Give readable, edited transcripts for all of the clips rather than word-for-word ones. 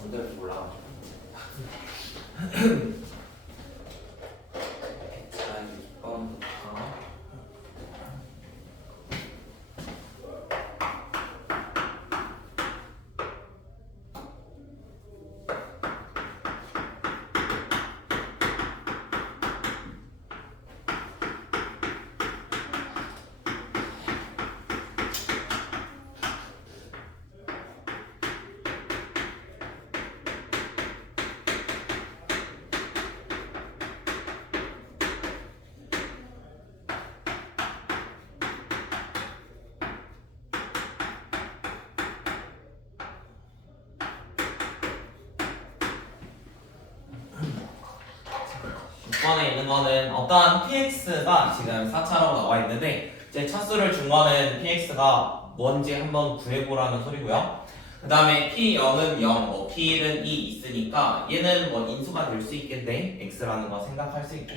뭔지 몰라. 자, 6번부터 번에 있는 거는 어떠한 px가 지금 4차로 나와 있는데 이제 차수를 준 거는 px가 뭔지 한번 구해보라는 소리고요. 그 다음에 p0은 0, 뭐 p1은 2 있으니까 얘는 뭐 인수가 될 수 있겠네, x라는 거 생각할 수 있고,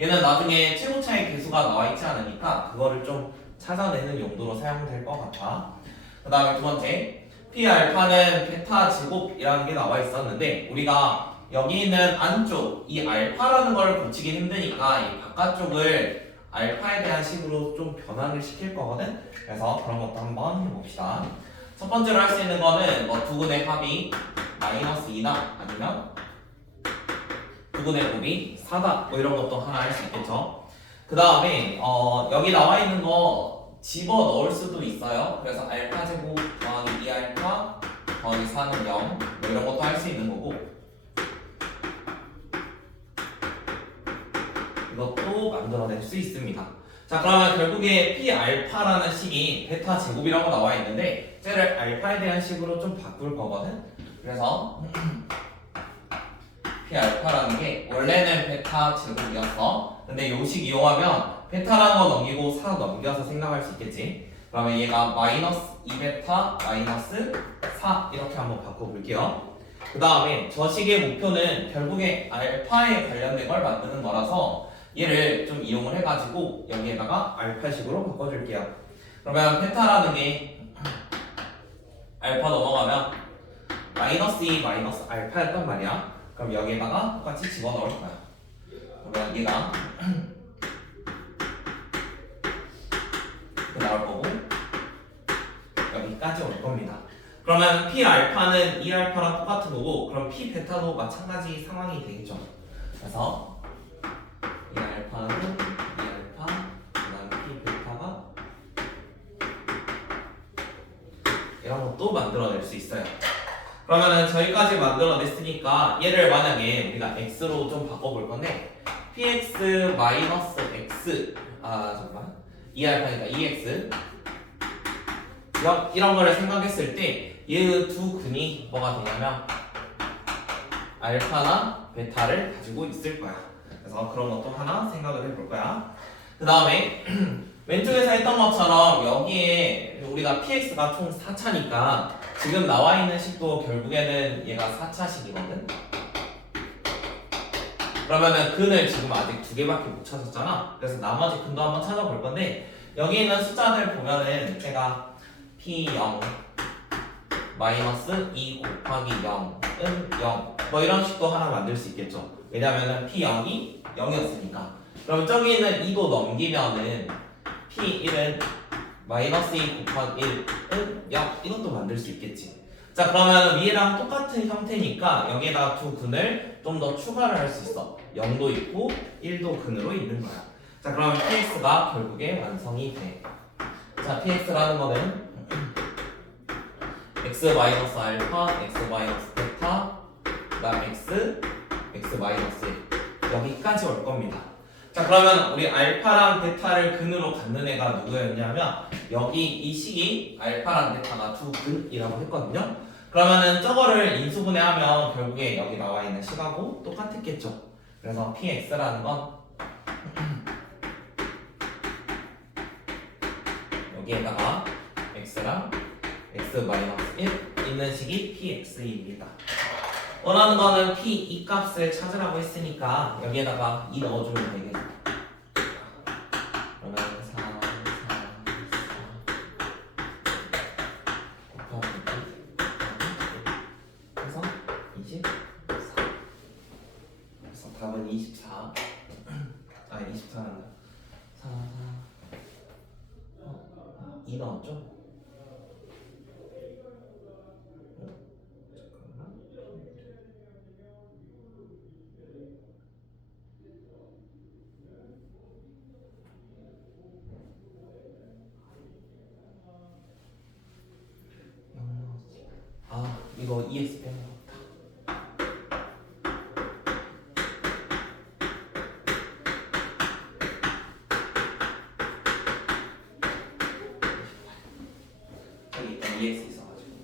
얘는 나중에 최고차의 개수가 나와 있지 않으니까 그거를 좀 찾아내는 용도로 사용될 것 같아. 그 다음에 두 번째, p알파는 베타 제곱이라는 게 나와 있었는데 우리가 여기 있는 안쪽 이 알파라는 걸 고치기 힘드니까 이 바깥쪽을 알파에 대한 식으로 좀 변환을 시킬 거거든. 그래서 그런 것도 한번 해봅시다. 첫 번째로 할 수 있는 거는 뭐 두근의 합이 -2나 아니면 두근의 곱이 4다 뭐 이런 것도 하나 할 수 있겠죠. 그 다음에 여기 나와 있는 거 집어 넣을 수도 있어요. 그래서 알파 제곱 더하기 2알파 더하기 4는 0 뭐 이런 것도 할 수 있는 거고, 이것도 만들어낼 수 있습니다. 자, 그러면 결국에 P알파라는 식이 베타 제곱이라고 나와 있는데 쟤를 알파에 대한 식으로 좀 바꿀 거거든. 그래서 P알파라는 게 원래는 베타 제곱이었어. 근데 요 식 이용하면 베타라는 거 넘기고 4 넘겨서 생각할 수 있겠지. 그러면 얘가 -2베타 -4 이렇게 한번 바꿔볼게요. 그 다음에 저 식의 목표는 결국에 알파에 관련된 걸 만드는 거라서 얘를 좀 이용을 해가지고 여기에다가 알파식으로 바꿔줄게요. 그러면 베타라는 게 알파 넘어가면 -2 마이너스 알파였단 말이야. 그럼 여기에다가 똑같이 집어넣을 거야. 그러면 얘가 나올 거고 여기까지 올 겁니다. 그러면 P알파는 2알파랑 똑같은 거고, 그럼 P베타도 마찬가지 상황이 되겠죠. 그래서 2알파는 2알파, 그 다음에 P베타가 이런 것도 만들어낼 수 있어요. 그러면은 저기까지 만들어냈으니까 얘를 만약에 우리가 x로 좀 바꿔볼 건데 px 마이너스 x 잠깐만 2알파니까 2x 이런 거를 생각했을 때 얘 두 근이 뭐가 되냐면 알파나 베타를 가지고 있을 거야. 그래서 그런 것도 하나 생각을 해볼 거야. 그 다음에 왼쪽에서 했던 것처럼 여기에 우리가 px가 총 4차니까 지금 나와 있는 식도 결국에는 얘가 4차식이거든. 그러면은 근을 지금 아직 2개밖에 못 찾았잖아. 그래서 나머지 근도 한번 찾아볼 건데 여기 있는 숫자들 보면은 제가 p0 마이너스 2 곱하기 0은 0 뭐 이런 식도 하나 만들 수 있겠죠. 왜냐면은 p0이 0이었으니까. 그럼 저기 있는 2도 넘기면은 p1은 마이너스 2 곱하기 1은 0 이것도 만들 수 있겠지. 자, 그러면 위에랑 똑같은 형태니까 여기에다가 두 근을 좀 더 추가를 할 수 있어. 0도 있고 1도 근으로 있는 거야. 자, 그러면 px가 결국에 완성이 돼. 자, px라는 거는 x 마이너스 알파, x 마이너스 베타, 그 다음 x 마이너스 1 여기까지 올 겁니다. 자, 그러면 우리 알파랑 베타를 근으로 갖는 애가 누구였냐면 여기 이 식이 알파랑 베타가 두 근이라고 했거든요. 그러면은 저거를 인수분해하면 결국에 여기 나와 있는 식하고 똑같았겠죠. 그래서 px라는 건 여기에다가 x랑 x-1 있는 식이 px입니다. 원하는 거는 p 이 값을 찾으라고 했으니까 여기에다가 2 넣어주면 되겠죠. 그러면 4 곱하기 2 해서 24. 그래서 답은 24. 아 24란다. 4, 2 나왔죠? 잠깐만. 아 이거 ES 빼는 거 같다. 여기 일단 ES 있어가지고.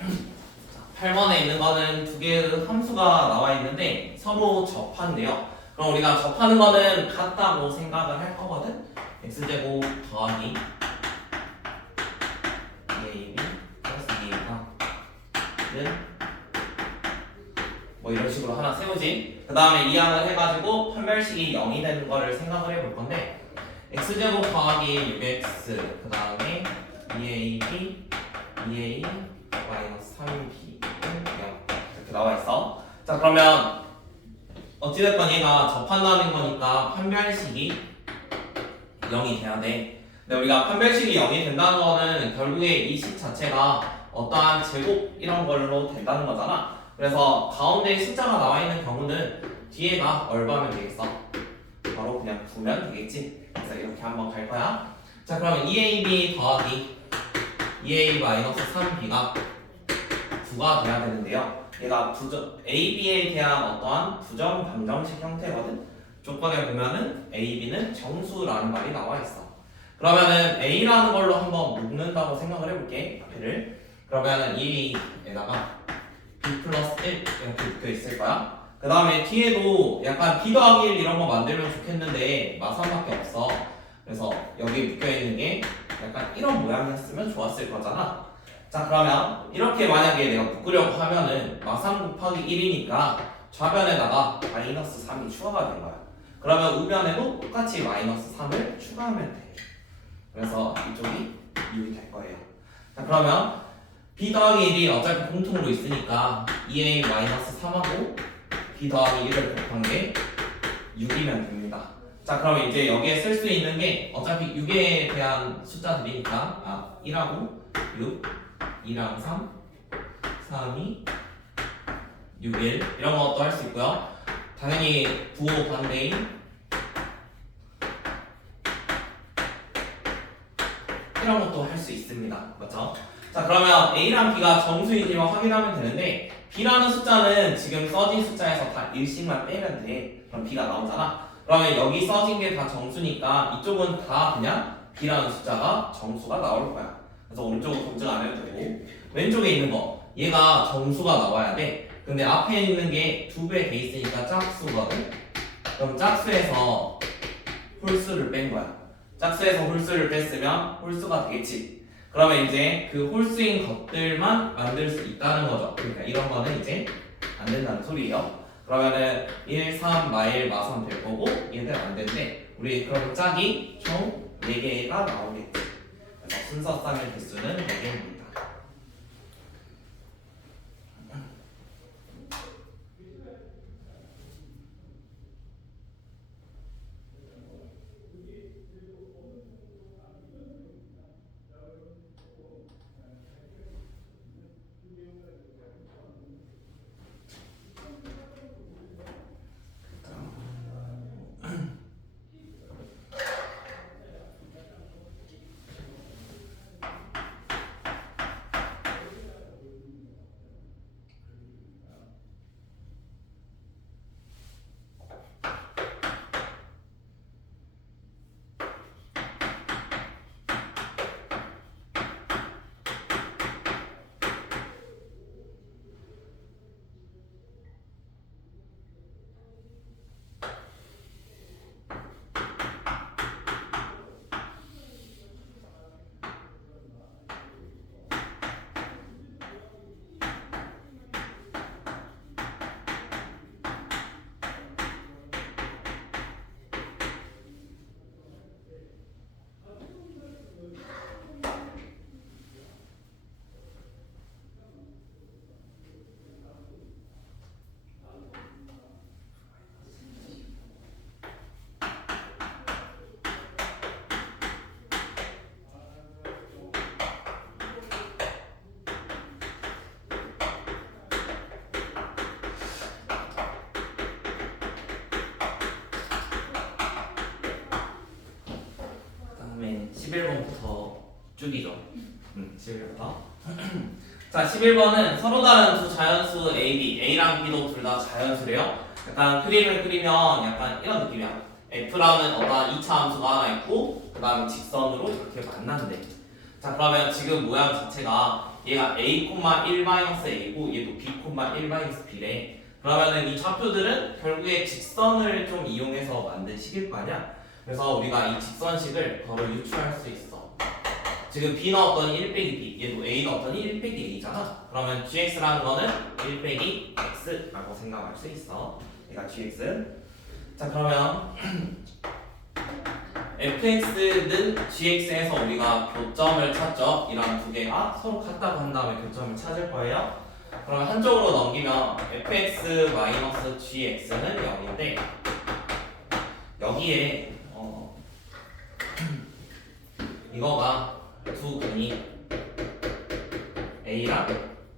자, 8번에 있는 거는 두 개의 함수가 나와 있는데 서로 접한대요. 그럼 우리가 접하는 거는 같다고 생각을 할 거거든. x제곱 더하기 2ab 플러스 2a가 뭐 이런 식으로 하나 세우지. 그 다음에 이항을 해가지고 판별식이 0이 되는 거를 생각을 해볼 건데 x제곱 더하기 6x 그 다음에 2ab 2a 마이너스 3b 0 이렇게 나와 있어. 자 그러면 어찌됐건 얘가 접한다는 거니까 판별식이 0이 돼야 돼. 근데 우리가 판별식이 0이 된다는 거는 결국에 이 식 자체가 어떠한 제곱 이런 걸로 된다는 거잖아. 그래서 가운데 숫자가 나와 있는 경우는 뒤에가 얼마면 되겠어? 바로 그냥 두면 되겠지. 그래서 이렇게 한번 갈 거야. 자 그러면 2ab 더하기 2a 마이너스 3b가 9가 돼야 되는데요. 얘가 AB에 대한 어떠한 부정 방정식 형태거든. 조건에 보면은 AB는 정수라는 말이 나와 있어. 그러면은 A라는 걸로 한번 묶는다고 생각을 해볼게. 앞에를. 그러면은 2에다가 B 플러스 1 이렇게 묶여 있을 거야. 그 다음에 뒤에도 약간 B 더하기 1 이런 거 만들면 좋겠는데 마산밖에 없어. 그래서 여기 묶여 있는 게 약간 이런 모양이었으면 좋았을 거잖아. 자 그러면 이렇게 만약에 내가 묶으려고 하면은 마산 곱하기 1이니까 좌변에다가 마이너스 3이 추가가 된 거야. 그러면 우변에도 똑같이 마이너스 3을 추가하면 돼. 그래서 이쪽이 6이 될 거예요. 자 그러면 b 더하기 1이 어차피 공통으로 있으니까 2a 마이너스 3하고 b 더하기 1을 곱한 게 6이면 됩니다. 자 그러면 이제 여기에 쓸 수 있는 게 어차피 6에 대한 숫자들이니까 1하고 6 2랑 3, 3이 6, 1 이런 것도 할 수 있고요. 당연히 부호 반대인 이런 것도 할 수 있습니다. 맞죠? 자 그러면 A랑 B가 정수인지만 확인하면 되는데 B라는 숫자는 지금 써진 숫자에서 다 일씩만 빼면 돼. 그럼 B가 나오잖아. 그러면 여기 써진 게 다 정수니까 이쪽은 다 그냥 B라는 숫자가 정수가 나올 거야. 그래서 오른쪽은 검증 안 해도 되고 왼쪽에 있는 거 얘가 정수가 나와야 돼. 근데 앞에 있는 게 2배 돼 있으니까 짝수거든. 그럼 짝수에서 홀수를 뺀 거야. 짝수에서 홀수를 뺐으면 홀수가 되겠지. 그러면 이제 그 홀수인 것들만 만들 수 있다는 거죠. 그러니까 이런 거는 이제 안 된다는 소리예요. 그러면은 1, 3, 마일, 마삼 될 거고 얘들 안 된대. 우리 그럼 짝이 총 4개가 나오겠지. 그래서 순서쌍의 개수는 4개입니다. 11번부터 쭉이죠. 11번부터. 자, 11번은 서로 다른 두 자연수 A, B, A랑 B도 둘 다 자연수래요. 약간 그림을 그리면 약간 이런 느낌이야. F라는 어떤 2차 함수가 하나 있고 그 다음에 직선으로 이렇게 만난대. 자, 그러면 지금 모양 자체가 얘가 A,1-A고 얘도 B,1-B래. 그러면은 이 좌표들은 결국에 직선을 좀 이용해서 만든 식일 거 아니야? 그래서 우리가 이 직선식을 바로 유추할 수 있어. 지금 B 넣었더니 1 빼기 B, 얘도 A 넣었더니 1 빼기 A잖아. 그러면 GX라는 거는 1 빼기 X라고 생각할 수 있어. 얘가 GX. 자, 그러면 fx는 gx에서 우리가 교점을 찾죠. 이런 두 개가 서로 같다고 한 다음에 교점을 찾을 거예요. 그럼 한쪽으로 넘기면 fx-gx는 0인데 여기에 이거가 두 근이 a랑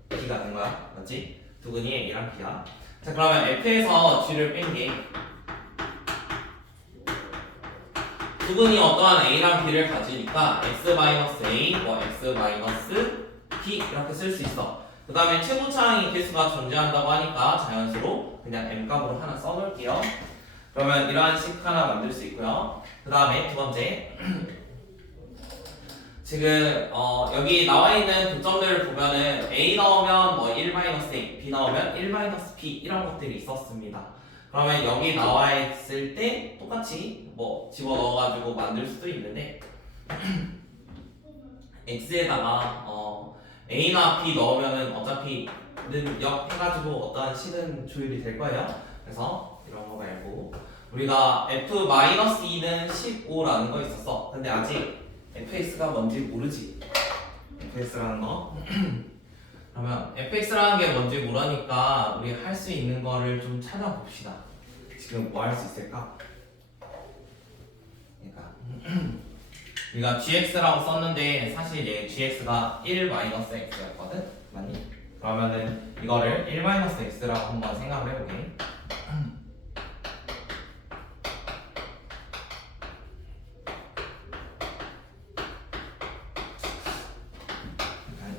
b가 된 거야. 맞지? 두 근이 a랑 b야. 자, 그러면 f에서 g를 뺀 게 두 근이 어떠한 a랑 b를 가지니까 x-a, x-b 이렇게 쓸 수 있어. 그 다음에 최고차항의 개수가 존재한다고 하니까 자연수로 그냥 m값으로 하나 써놓을게요. 그러면 이러한 식 하나 만들 수 있고요. 그 다음에 두 번째 지금 여기 나와 있는 교점들을 보면은 a 나오면 뭐 1-a, b 나오면 1-b 이런 것들이 있었습니다. 그러면 여기 나와 있을 때 똑같이 뭐 집어넣어가지고 만들 수도 있는데 x에다가 a나 b 넣으면은 어차피 는 역 해가지고 어떠한 식은 조율이 될 거예요. 그래서 이런 거 말고 우리가 f-2는 15라는 거 있었어. 근데 아직 fx가 뭔지 모르지. fx라는 거. 그러면 fx라는 게 뭔지 모르니까 우리 할 수 있는 거를 좀 찾아봅시다. 지금 뭐 할 수 있을까? 그러니까 우리가 gx라고 썼는데 사실 얘 gx가 1-x였거든? 맞니? 그러면은 이거를 1-x라고 한번 생각을 해보게.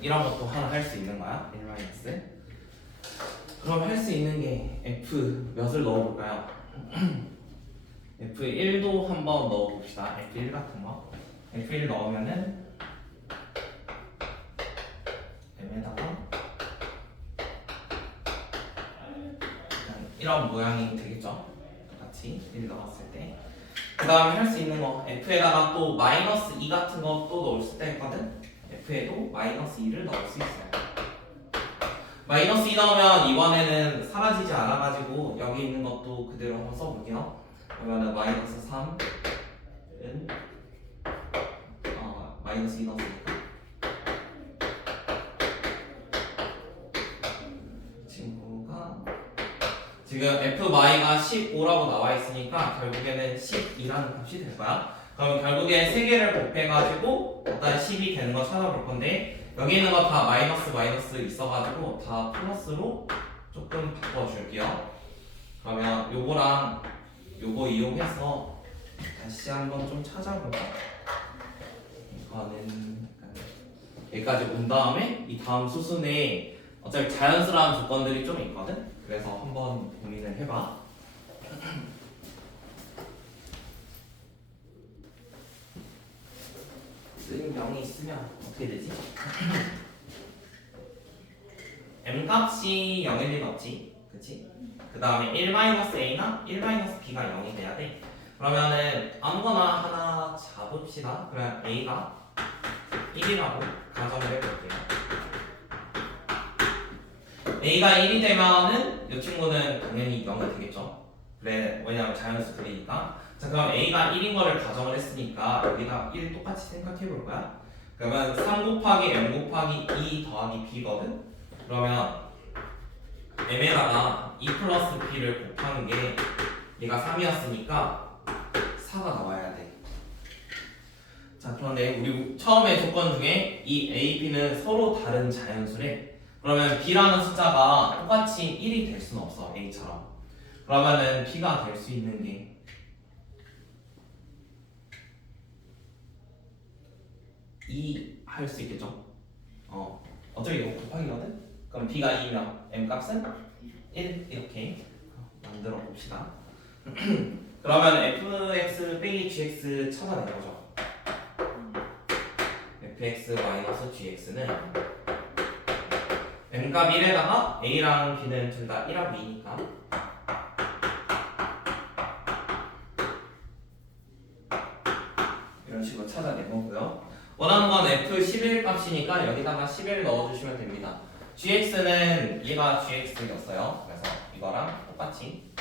이런 것도 하나 할 수 있는 거야. 1-x. 그럼 할 수 있는 게 f 몇을 넣어볼까요? f1도 한번 넣어봅시다. f1 같은 거. f1 넣으면은 m에다가 이런 모양이 되겠죠. 똑같이 1 넣었을 때. 그 다음에 할 수 있는 거 f에다가 또 -2 같은 것도 넣을 수 있거든. f에도 -2를 넣을 수 있어요. -2 넣으면 이번에는 사라지지 않아가지고 여기 있는 것도 그대로 한번 써볼게요. 그러면은 -3은 -2 넣었으니까 친구가 지금 f-가 15라고 나와 있으니까 결국에는 12라는 값이 될 거야. 그러면 결국에 세 개를 곱해가지고 일단 10이 되는 거 찾아볼 건데 여기 있는 거 다 마이너스 있어가지고 다 플러스로 조금 바꿔줄게요. 그러면 요거랑 요거 이용해서 다시 한번 좀 찾아볼까? 이거는 여기까지 온 다음에 이 다음 수순에 어차피 자연스러운 조건들이 좀 있거든? 그래서 한번 고민을 해봐. 쓰인 명이 있으면 어떻게 되지? m 값이 0일 리는 없지, 그치? 그 다음에 1-a나 1-b가 0이 돼야 돼. 그러면은 아무거나 하나 잡읍시다. 그러면 a가 1이라고 가정을 해볼게요. a가 1이 되면은 이 친구는 당연히 0이 되겠죠. 그래, 왜냐면 자연수들이니까. 자, 그럼 a가 1인 거를 가정을 했으니까 여기다 1 똑같이 생각해 볼 거야. 그러면 3 곱하기 m 곱하기 2 더하기 b거든. 그러면 m에다가 2 플러스 b를 곱하는 게 얘가 3이었으니까 4가 나와야 돼. 자, 그런데 우리 처음에 조건 중에 이 a, b는 서로 다른 자연수래. 그러면 b라는 숫자가 똑같이 1이 될 수는 없어, a처럼. 그러면은 b가 될 수 있는 게 2 할 수 있겠죠? 어차피 이거 곱하기거든? 그럼 b가 2면 m 값은 1 이렇게 만들어 봅시다. 그러면 fx 빼기 gx 찾아낸 거죠. fx 마이너스 gx는 m값 1에다가 a랑 b는 둘 다 1하고 2니까 이런 식으로 찾아낸 거고요. 원하는 건 f11 값이니까 여기다가 11 넣어주시면 됩니다. gx는 얘가 gx였어요. 그래서 이거랑 똑같이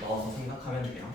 넣어서 생각하면 돼요.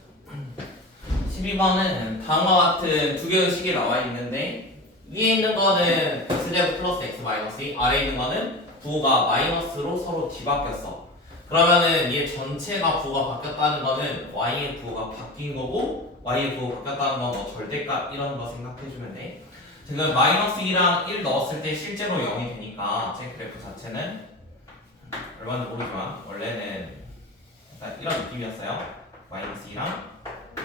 그다음에 12번은 다음과 같은 두 개의 식이 나와 있는데 위에 있는 거는 x제곱 플러스 x 마이너스 2, 아래에 있는 거는 부호가 마이너스로 서로 뒤바뀌었어. 그러면은 얘 전체가 부호가 바뀌었다는 거는 y의 부호가 바뀐 거고 y의 부호가 바뀌었다는 건 뭐 절대값 이런 거 생각해주면 돼. 지금 마이너스 2랑 1 넣었을 때 실제로 0이 되니까 제 그래프 자체는 얼마인지 모르지만 원래는 약간 이런 느낌이었어요. 마이너스 2랑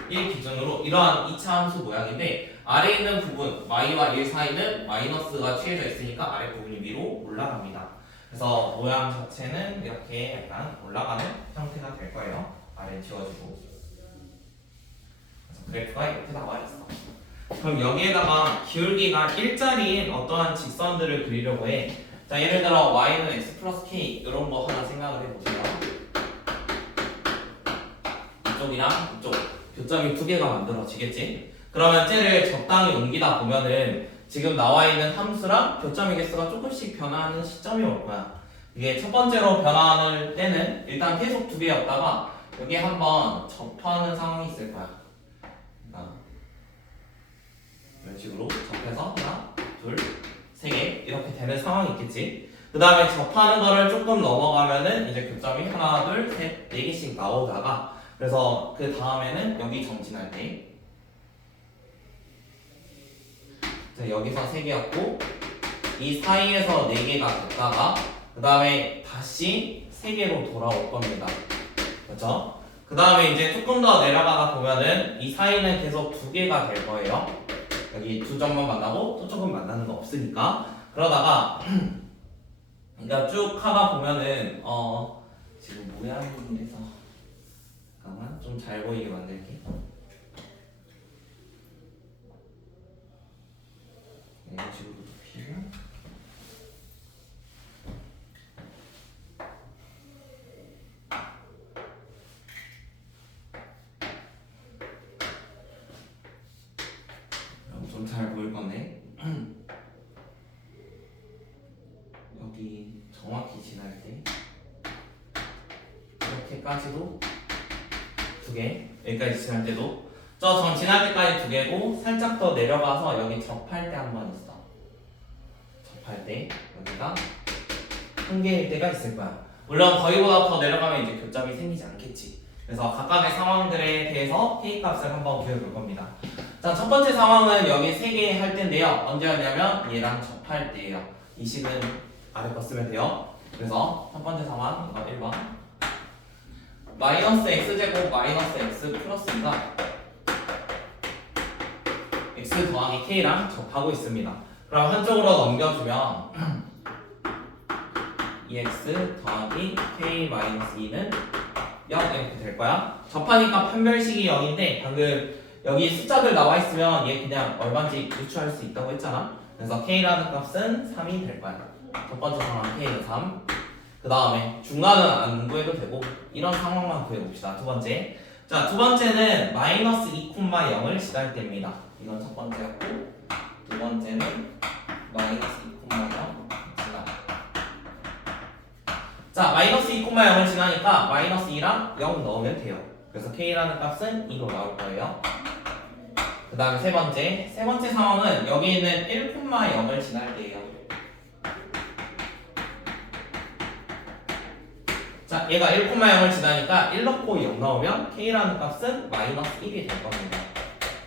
1 기준으로 이러한 2차 함수 모양인데 아래에 있는 부분 y와 1 사이는 마이너스가 취해져 있으니까 아래 부분이 위로 올라갑니다. 그래서 모양 자체는 이렇게 약간 올라가는 형태가 될 거예요. 아래 지워지고. 그래서 그래프가 이렇게 나와 있어. 그럼 여기에다가 기울기가 1짜리인 어떠한 직선들을 그리려고 해. 자, 예를 들어 y는 x 플러스 k 이런 거 하나 생각을 해보세요. 이쪽이랑 이쪽 교점이 두 개가 만들어지겠지? 그러면 쟤를 적당히 옮기다 보면은 지금 나와 있는 함수랑 교점의 개수가 조금씩 변화하는 시점이 올 거야. 이게 첫 번째로 변화할 때는 일단 계속 두 개였다가 여기 한번 접하는 상황이 있을 거야. 그러니까 이런 식으로 접해서 하나, 둘, 세 개 이렇게 되는 상황이 있겠지? 그 다음에 접하는 거를 조금 넘어가면은 이제 교점이 하나, 둘, 셋, 네 개씩 나오다가 그래서 그 다음에는 여기 정진할 때 자, 여기서 3개였고 이 사이에서 4개가 됐다가 그 다음에 다시 3개로 돌아올 겁니다. 그렇죠? 그 다음에 이제 조금 더 내려가다 보면은 이 사이는 계속 2개가 될 거예요. 여기 두 점만 만나고 또 조금 만나는 거 없으니까 그러다가 그러니까 쭉 하다 보면은 지금 모양이라서 잠깐만 좀 잘 보이게 만들게. 이런 식으로 높이면 좀 잘 보일 건데 여기 정확히 지날 때 이렇게까지도 2개, 여기까지 지날 때도 저 점 지날 때까지 2개고 살짝 더 내려가서 여기 접할 때 한 번 있어. 접할 때 여기가 1개일 때가 있을 거야. 물론 거기보다 더 내려가면 이제 교점이 생기지 않겠지. 그래서 각각의 상황들에 대해서 K값을 한번 구해볼 겁니다. 자, 첫 번째 상황은 여기 3개 할 때인데요. 언제였냐면 얘랑 접할 때예요. 이 식은 아래 거 쓰면 돼요. 그래서 첫 번째 상황 이거 1번 마이너스 x제곱 마이너스 x 플러스 2가 x 더하기 k랑 접하고 있습니다. 그럼 한쪽으로 넘겨주면 EX 더하기 K-2는 0 이렇게 될 거야. 접하니까 판별식이 0인데 방금 여기 숫자들 나와 있으면 얘 그냥 얼마인지 유추할 수 있다고 했잖아. 그래서 K라는 값은 3이 될 거야. 첫 번째 상황 K는 3. 그 다음에 중간은 안 구해도 되고 이런 상황만 구해봅시다. 두 번째. 자, 두 번째는 마이너스 2,0을 지날 때입니다. 이건 첫 번째였고 두 번째는 마이너스 2,0 지나. 자, 마이너스 2,0을 지나니까 마이너스 2랑 0 넣으면 돼요. 그래서 K라는 값은 2로 나올 거예요. 그 다음에 세 번째 상황은 여기 있는 1,0을 지날 때예요. 자, 얘가 1,0을 지나니까 1 넣고 0 넣으면 K라는 값은 마이너스 1이 될 겁니다.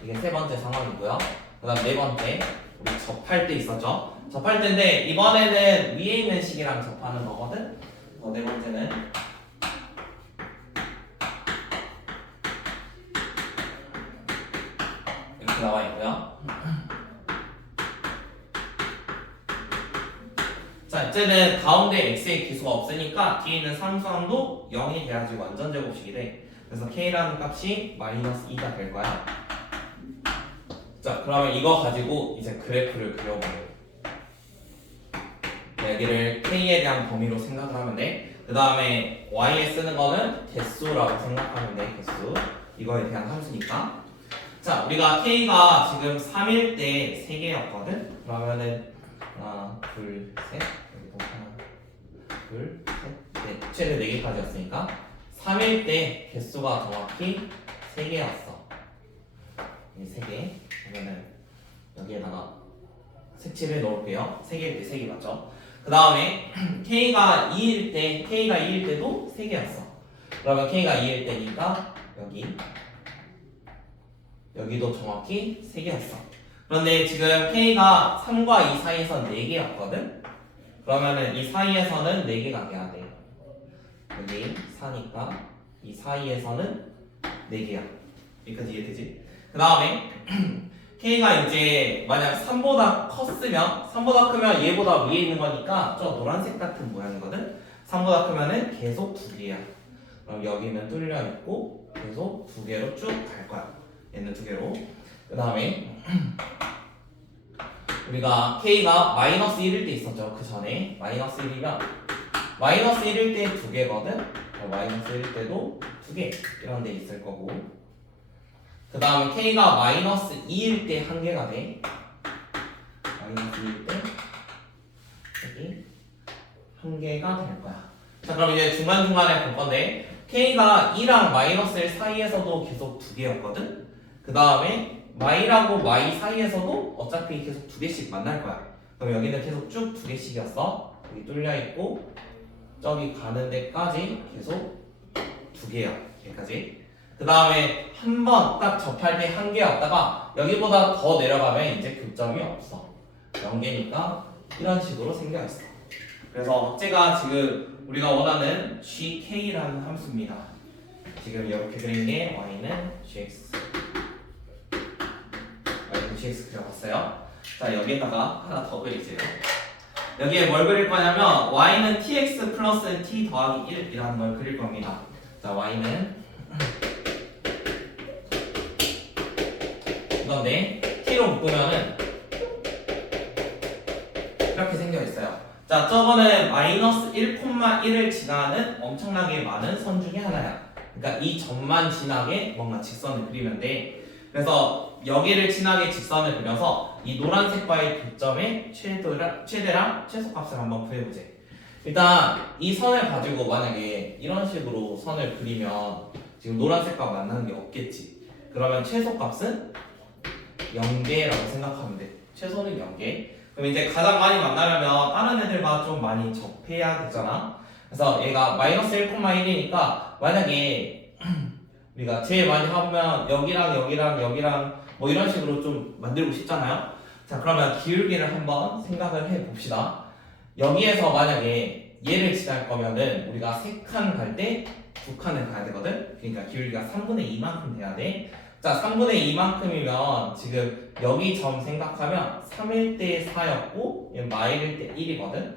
이게 세 번째 상황이고요. 그 다음 네 번째, 우리 접할 때 있었죠? 접할 때인데 이번에는 위에 있는 식이랑 접하는 거거든? 네 번째는 이렇게 나와 있고요. 자, 이제는 가운데 x의 기수가 없으니까 뒤에 있는 상수함도 0이 돼야지 완전 제곱식이 돼. 그래서 k라는 값이 마이너스 2가 될 거야. 자, 그러면 이거 가지고 이제 그래프를 그려봐요. 여기를 k에 대한 범위로 생각을 하면 돼. 그 다음에 y에 쓰는 거는 개수라고 생각하면 돼. 개수. 이거에 대한 함수니까. 자, 우리가 k가 지금 3일 때 3개였거든? 그러면은 하나, 둘, 셋. 여기 또 하나, 둘, 셋, 넷. 최대 4개까지였으니까 3일 때 개수가 정확히 3개였어. 이 3개. 그러면은 여기에다가 색칠을 넣을게요. 3개일 때 3개 맞죠? 그 다음에 K가 2일 때도 3개였어. 그러면 K가 2일 때니까 여기도 정확히 3개였어. 그런데 지금 K가 3과 2 사이에서 4개였거든? 그러면은 이 사이에서는 4개가 돼야 돼. 여기 4니까 이 사이에서는 4개야. 여기까지 이해되지? 그 다음에 K가 이제 만약 3보다 컸으면 3보다 크면 얘보다 위에 있는 거니까 저 노란색 같은 모양이거든? 3보다 크면은 계속 2개야. 그럼 여기는 뚫려 있고 계속 2개로 쭉 갈 거야. 얘는 2개로. 그 다음에 우리가 K가 마이너스 1일 때 있었죠. 그 전에 마이너스 1이면 마이너스 1일 때 2개거든? 마이너스 1일 때도 2개 이런 데 있을 거고 그 다음에 K가 마이너스 2일 때 1개가 돼. 마이너스 2일 때 여기 1개가 될 거야. 자, 그럼 이제 중간중간에 볼 건데 K가 2랑 마이너스 1 사이에서도 계속 2개였거든? 그 다음에 마이라고 마이 사이에서도 어차피 계속 2개씩 만날 거야. 그럼 여기는 계속 쭉 2개씩이었어. 여기 뚫려 있고 저기 가는 데까지 계속 2개야. 여기까지. 그 다음에 한 번 딱 접할 때 1개였다가 여기보다 더 내려가면 이제 교점이 없어. 0개니까 이런 식으로 생겨 있어. 그래서 쟤가 지금 우리가 원하는 GK라는 함수입니다. 지금 이렇게 그린 게 y는 gx. y는 gx 그려봤어요. 자, 여기에다가 하나 더 그리세요. 여기에 뭘 그릴 거냐면 y는 tx 플러스 t 더하기 1이라는 걸 그릴 겁니다. 자, y는 이건데 t로 묶으면은 이렇게 생겨 있어요. 자, 저거는 마이너스 1,1을 지나는 엄청나게 많은 선 중에 하나야. 그러니까 이 점만 지나게 뭔가 직선을 그리면 돼. 그래서 여기를 지나게 직선을 그려서 이 노란색과의 교점의 최대랑 최소값을 한번 구해보자. 일단 이 선을 가지고 만약에 이런 식으로 선을 그리면 지금 노란색과 만나는 게 없겠지. 그러면 최소값은 0개라고 생각하면 돼. 최소는 0개. 그럼 이제 가장 많이 만나려면 다른 애들과 좀 많이 접해야 되잖아. 그래서 얘가 마이너스 1,1이니까 만약에 우리가 제일 많이 하면 여기랑 뭐 이런 식으로 좀 만들고 싶잖아요. 자, 그러면 기울기를 한번 생각을 해 봅시다. 여기에서 만약에 얘를 지날 거면은 우리가 3칸 갈 때 2칸을 가야 되거든. 그러니까 기울기가 3분의 2만큼 돼야 돼. 자, 3분의 2만큼이면 지금 여기 점 생각하면 3일 때 4였고 얘 마일일 때 1이거든.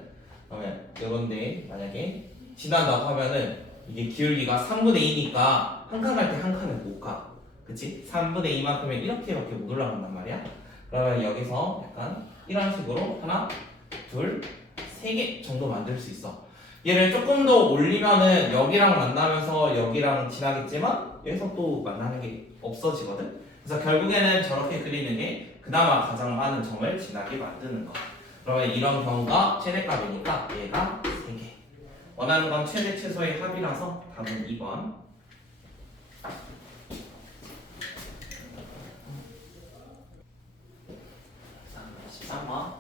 그러면 이건데 만약에 지난다고 하면은 이게 기울기가 3분의 2니까 한 칸 갈 때 한 칸은 못 가. 그치? 3분의 2만큼이면 이렇게 못 올라간단 말이야. 그러면 여기서 약간 이런 식으로 하나, 둘, 세 개 정도 만들 수 있어. 얘를 조금 더 올리면은 여기랑 만나면서 여기랑 지나겠지만 여기서 또 만나는 게 없어지거든. 그래서 결국에는 저렇게 그리는 게 그나마 가장 많은 점을 지나게 만드는 거. 그러면 이런 경우가 최대값이니까 얘가 3개. 원하는 건 최대 최소의 합이라서 답은 2번. 13번.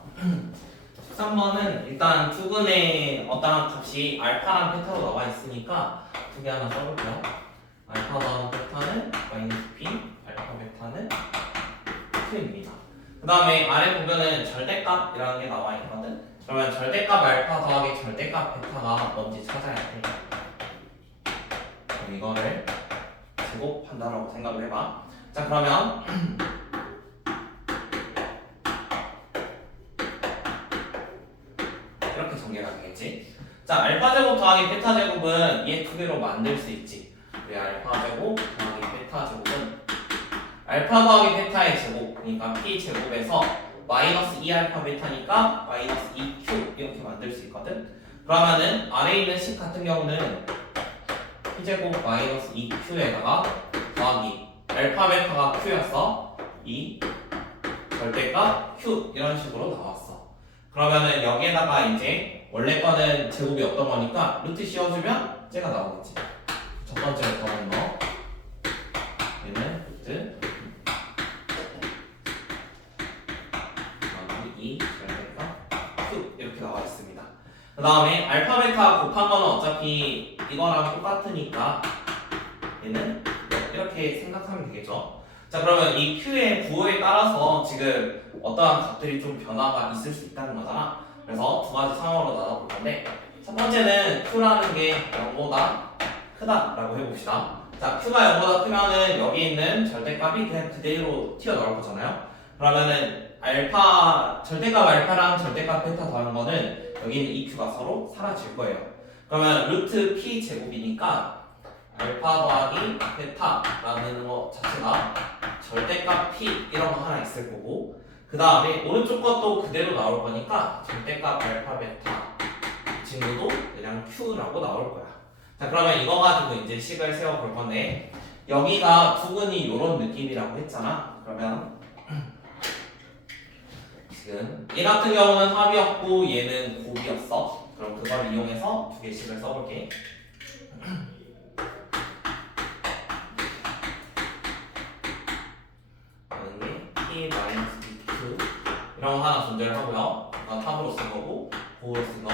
13번은 일단 두근의 어떠한 값이 알파랑 베타로 나와 있으니까 두 개 하나 써볼게요. 알파 더하기 베타는 마이너스 p, 알파 베타는 q입니다. 그 다음에 아래 보면은 절대값이라는 게 나와 있거든. 그러면 절대값 알파 더하기 절대값 베타가 뭔지 찾아야 돼. 그럼 이거를 제곱한다라고 생각을 해봐. 자, 그러면 이렇게 전개가 되겠지. 자, 알파 제곱 더하기 베타 제곱은 얘 두 개로 만들 수 있지. 우리 알파 제곱 더하기 베타 제곱은 알파 더하기 베타의 제곱, 그러니까 p 제곱에서 마이너스 2알파 베타니까 마이너스 2q 이렇게 만들 수 있거든. 그러면은 아래에 있는 식 같은 경우는 p 제곱 마이너스 2q에다가 더하기 알파 베타가 q였어. 이 절대값 q 이런 식으로 나왔어. 그러면은 여기에다가 이제 원래 거는 제곱이 없던 거니까 루트 씌워주면 쟤가 나오겠지. 첫 번째로 더한 거 얘는 루트 2 절대값 q 이렇게 나와 있습니다. 그 다음에 알파 베타 곱한 거는 어차피 이거랑 똑같으니까 얘는 이렇게 생각하면 되겠죠. 자, 그러면 이 q의 부호에 따라서 지금 어떠한 값들이 좀 변화가 있을 수 있다는 거잖아. 그래서 두 가지 상황으로 나눠볼 건데 첫 번째는 q라는 게 0보다 크다라고 해봅시다. 자, q가 0보다 크면은 여기 있는 절대값이 그냥 그대로 튀어나올 거잖아요. 그러면은 알파 절대값 알파랑 절대값 베타 더하는 거는 여기 있는 이 q가 서로 사라질 거예요. 그러면 루트 p 제곱이니까 알파 더하기 베타라는 거 자체가 절대값 p 이런 거 하나 있을 거고, 그 다음에 오른쪽 것도 그대로 나올 거니까 절대값 알파 베타 이 친구도 그냥 q라고 나올 거야. 자, 그러면 이거 가지고 이제 식을 세워 볼 건데 여기가 두근이 이런 느낌이라고 했잖아. 그러면 지금 얘 같은 경우는 합이었고 얘는 곱이었어. 그럼 그걸 이용해서 두 개씩을 써볼게. P-2 이런 거 하나 존재하고요. 탑으로 쓴 거고 고로 쓴 거.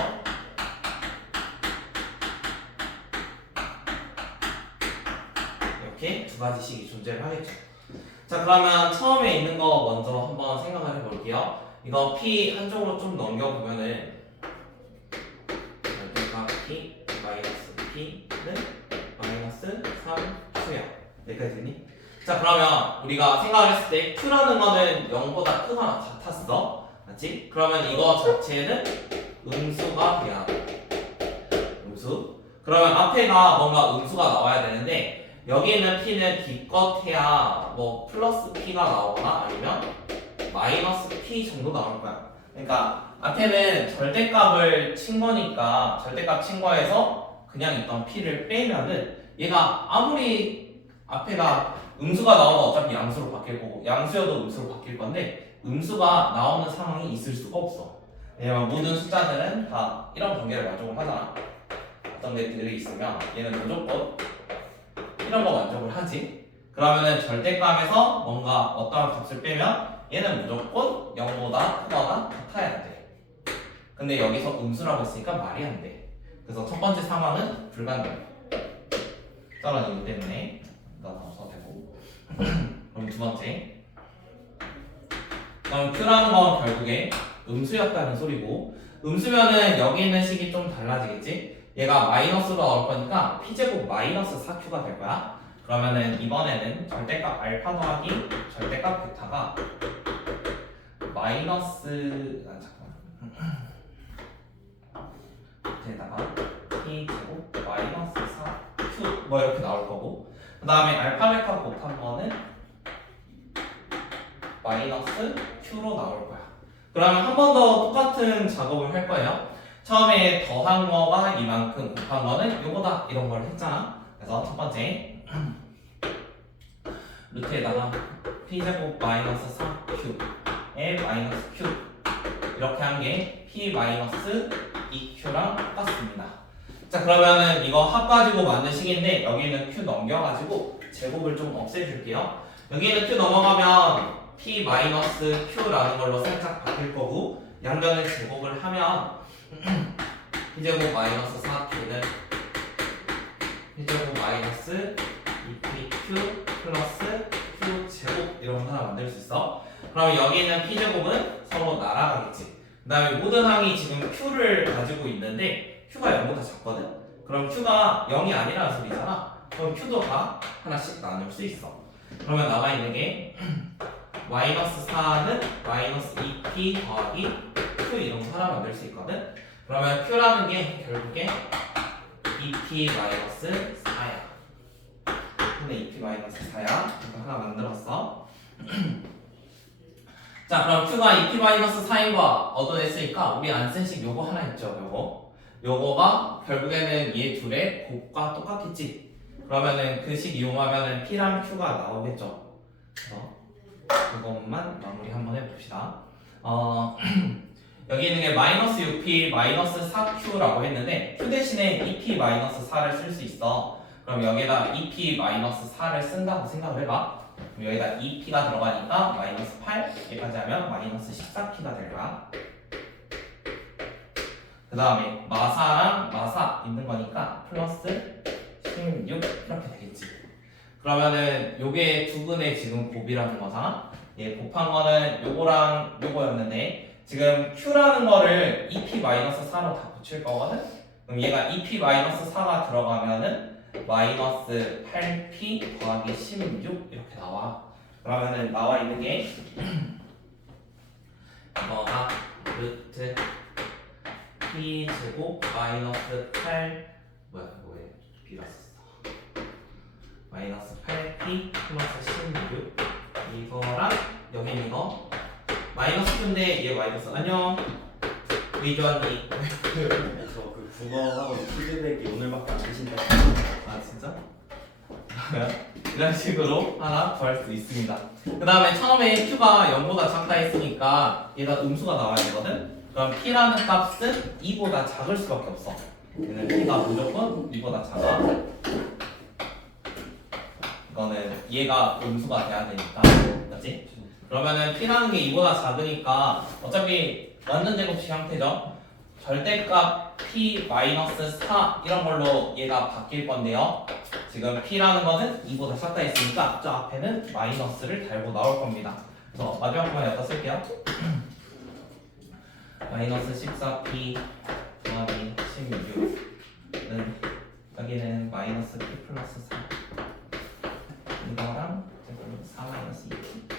이렇게 두 가지씩이 존재를 하겠죠. 자, 그러면 처음에 있는 거 먼저 한번 생각을 해볼게요. 이거 P 한쪽으로 좀 넘겨보면은 절대값 P 마이너스 P는 마이너스 3Q야. 여기까지 됐니? 자, 그러면 우리가 생각을 했을 때 Q라는 거는 0보다 크거나 같았어. 맞지? 그러면 이거 자체는 음수가 돼야 돼. 음수. 그러면 앞에가 뭔가 음수가 나와야 되는데 여기 있는 P는 기껏해야 뭐 플러스 P가 나오거나 아니면 마이너스 P 정도 나올 거야. 그러니까 앞에는 절대값을 친 거니까 절대값 친 거에서 그냥 있던 P를 빼면은 얘가 아무리 앞에가 음수가 나오면 어차피 양수로 바뀔 거고 양수여도 음수로 바뀔 건데 음수가 나오는 상황이 있을 수가 없어. 왜냐면 모든 숫자들은 다 이런 관계를 만족을 하잖아. 어떤 것들이 있으면 얘는 무조건 이런 거 만족을 하지. 그러면은 절대값에서 뭔가 어떠한 값을 빼면 얘는 무조건 0보다 크거나 같아야 돼. 근데 여기서 음수라고 했으니까 말이 안 돼. 그래서 첫 번째 상황은 불가능해. 저런 이유 때문에 넣어서 되고. 그럼 두 번째. 그럼 Q라는 건 결국에 음수였다는 소리고, 음수면은 여기 있는 식이 좀 달라지겠지? 얘가 마이너스로 나올 거니까 P제곱 마이너스 4Q가 될 거야. 그러면은 이번에는 절대값 알파 더하기 절대값 베타가 마이너스 잠깐만 밑에다가 p 제곱 마이너스 4q 뭐 이렇게 나올 거고, 그 다음에 알파 베타 곱한 거는 마이너스 q로 나올 거야. 그러면 한 번 더 똑같은 작업을 할 거예요. 처음에 더한 거가 이만큼, 곱한 거는 요거다 이런 걸 했잖아. 그래서 첫 번째 루트에다가 p제곱 마이너스 4q에 마이너스 q 이렇게 한 게 p 마이너스 2q랑 똑같습니다. 자, 그러면은 이거 합 가지고 만든 식인데 여기는 q 넘겨가지고 제곱을 좀 없애줄게요. 여기는 q 넘어가면 p 마이너스 q라는 걸로 살짝 바뀔 거고, 양변을 제곱을 하면 p제곱 마이너스 4q는 p제곱 마이너스 2pq 플러스 q제곱 이런 거 하나 만들 수 있어. 그럼 여기 있는 p제곱은 서로 날아가겠지. 그 다음에 모든 항이 지금 q를 가지고 있는데 q가 0보다 작거든? 그럼 q가 0이 아니라는 소리잖아. 그럼 q도 다 하나씩 나눌 수 있어. 그러면 나와 있는 게 마이너스 4는 마이너스 2p 더하기 q 이런 거 하나 만들 수 있거든? 그러면 q라는 게 결국에 2p 마이너스 4야. 근데 2p 마이너스 4야. 이거 하나 만들었어. 자, 그럼 q가 2p 마이너스 4인 거 얻어냈으니까 우리 안 쓴 식 요거 하나 있죠. 요거가 결국에는 얘 둘의 곱과 똑같겠지. 그러면은 그 식 이용하면은 p랑 q가 나오겠죠. 그래서 이것만 마무리 한번 해봅시다. 여기 있는 게 마이너스 6p 마이너스 4q라고 했는데 q 대신에 2p 마이너스 4를 쓸 수 있어. 그럼 여기에다 2p 마이너스 4를 쓴다고 생각을 해봐. 그럼 여기다 2p가 들어가니까 마이너스 8 여기까지 하면 마이너스 14p가 될 거야. 그 다음에 마사랑 마사 있는 거니까 플러스 16 이렇게 되겠지. 그러면은 요게 두 근의 지금 곱이라는 거잖아. 얘 곱한 거는 요거랑 요거였는데 지금 q라는 거를 2p-4로 다 붙일 거거든? 그럼 얘가 2p-4가 들어가면은 마이너스 8p 더하기 16 이렇게 나와. 그러면은 나와 있는 게 이거가 루트 p 제곱 마이너스 8 뭐야 뭐에 b가 썼어. 마이너스 8p 플러스 16 이거랑 여기 있는 거 마이너스 q인데 얘 마이너스 안녕 위조한디. 저 그 국어하고 피드백이 오늘밖에 안 되신다. 아 진짜? 이런 식으로 하나 구할 수 있습니다. 그 다음에 처음에 q가 0보다 작다 했으니까 얘가 음수가 나와야 되거든? 그럼 p라는 값은 2보다 작을 수밖에 없어. 얘는 p가 무조건 2보다 작아. 이거는 얘가 음수가 돼야 되니까, 맞지? 그러면은 p라는 게 2보다 작으니까 어차피 완전 제곱식 형태죠? 절대값 p-4 이런 걸로 얘가 바뀔 건데요. 지금 p라는 거는 2보다 작다 했으니까 저 앞에는 마이너스를 달고 나올 겁니다. 그래서 마지막 부분에 여기다 쓸게요. 마이너스 14p 더하기 16은 여기는 마이너스 p 플러스 4 이거랑 4 마이너스 2p.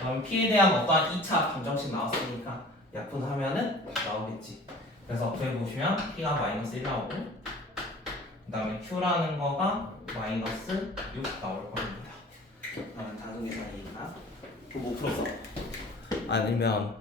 그럼 p에 대한 어떠한 2차 감정식 나왔으니까 약분하면은 나오겠지. 그래서 구해보시면 p가 마이너스 1 나오고 그 다음에 q라는 거가 마이너스 6 나올 겁니다. 그러면 단순 계산이니까 그거 못 풀었어? 아니면